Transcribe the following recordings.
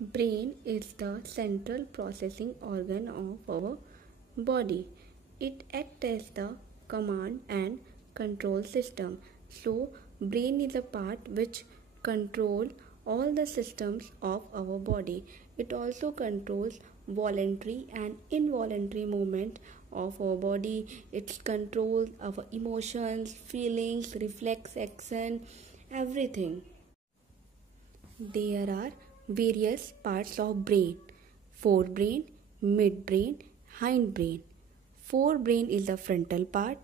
Brain is the central processing organ of our body. It acts as the command and control system. So, brain is a part which control all the systems of our body. It also controls voluntary and involuntary movement of our body. It controls our emotions, feelings, reflex action, everything. There are various parts of brain: forebrain, midbrain, hindbrain. Forebrain is the frontal part,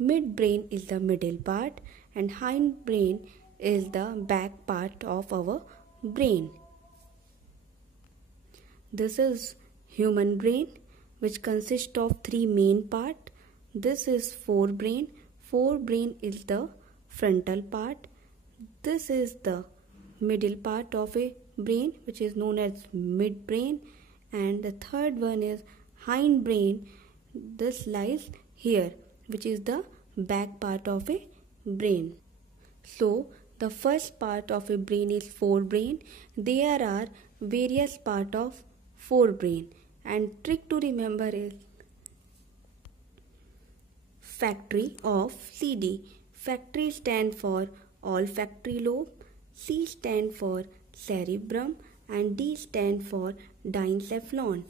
midbrain is the middle part, and hindbrain is the back part of our brain. This is human brain, which consists of three main parts. This is forebrain. Forebrain is the frontal part. This is the middle part of a brain, which is known as midbrain, and the third one is hindbrain. This lies here, which is the back part of a brain. So the first part of a brain is forebrain. There are various parts of forebrain, and trick to remember is factory of CD. Factory stand for olfactory lobe, C stand for cerebrum, and D stand for diencephalon.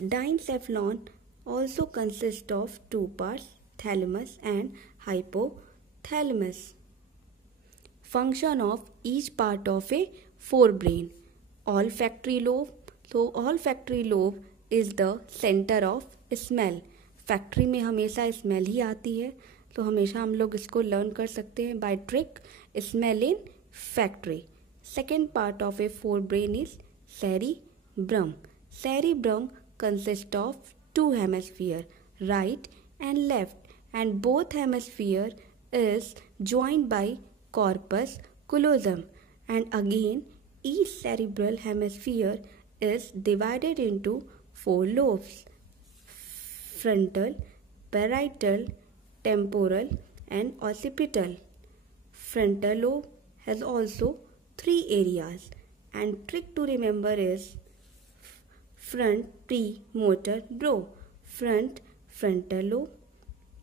Diencephalon also consists of two parts, thalamus and hypothalamus. Function of each part of a forebrain. Olfactory lobe. So olfactory lobe is the center of smell. Factory में हमेशा smell ही आती है, तो हमेशा हम लोग इसको learn कर सकते हैं by trick, smell in factory. Second part of a forebrain is cerebrum. Cerebrum consists of two hemispheres, right and left, and both hemispheres is joined by corpus callosum, and again each cerebral hemisphere is divided into four lobes: frontal, parietal, temporal, and occipital. Frontal lobe has also three areas, and trick to remember is front premotor bro. Front frontal lobe.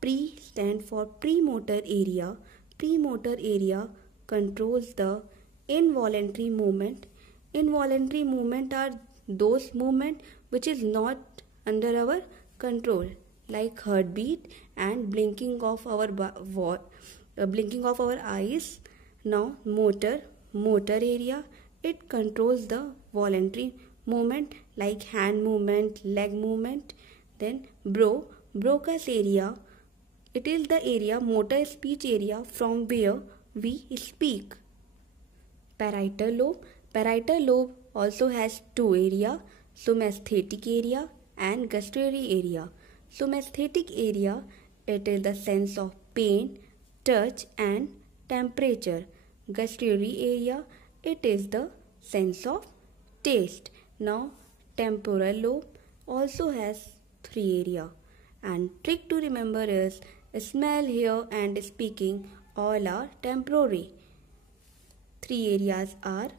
Pre stand for premotor area. Premotor area controls the involuntary movement. Involuntary movement are those movement which is not under our control, like heartbeat and blinking of our eyes. Now motor area, it controls the voluntary movement like hand movement, leg movement. Then Broca's area, it is the area, motor speech area, from where we speak. Parietal lobe also has two areas, synesthetic area and gustatory area. Synesthetic area, it is the sense of pain, touch and temperature. Gustatory area, it is the sense of taste. Now temporal lobe also has three areas, and trick to remember is smell, hear and speaking all are temporary. Three areas are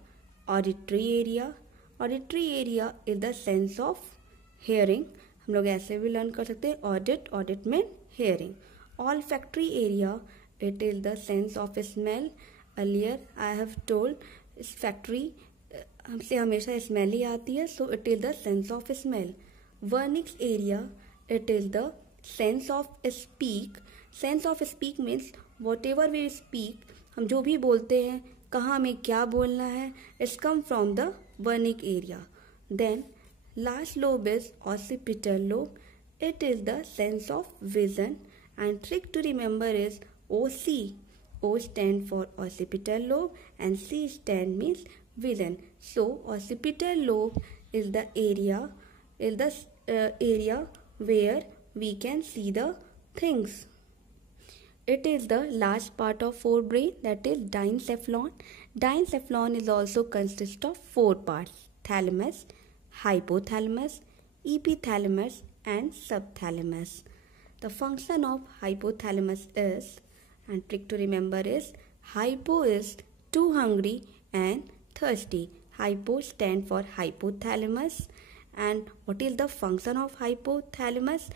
auditory area. Auditory area is the sense of hearing. हम लोग ऐसे भी learn कर सकते हैं, audit में hearing. Olfactory area, it is the sense of smell. Earlier I have told factory हमसे हमेशा स्मेल ही आती है, so it is the sense of smell. Vernix area, it is the sense of speak. Sense of speak means whatever we speak, हम जो भी बोलते हैं, कहाँ में क्या बोलना है, it's come from the Vernix area. Then last lobe is occipital lobe. It is the sense of vision, and trick to remember is OC. O stand for occipital lobe and C stand means vision. So occipital lobe is the area where we can see the things. It is the last part of forebrain, that is diencephalon. Diencephalon is also consist of four parts: thalamus, hypothalamus, epithalamus and subthalamus. The function of hypothalamus is, and trick to remember is, hypo is too hungry and thirsty. Hypo stand for hypothalamus. And what is the function of hypothalamus?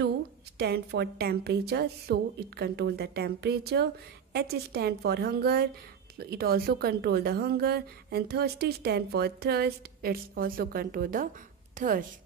To stand for temperature, so it controls the temperature. H stand for hunger, so it also control the hunger. And thirsty stand for thirst, it's also control the thirst.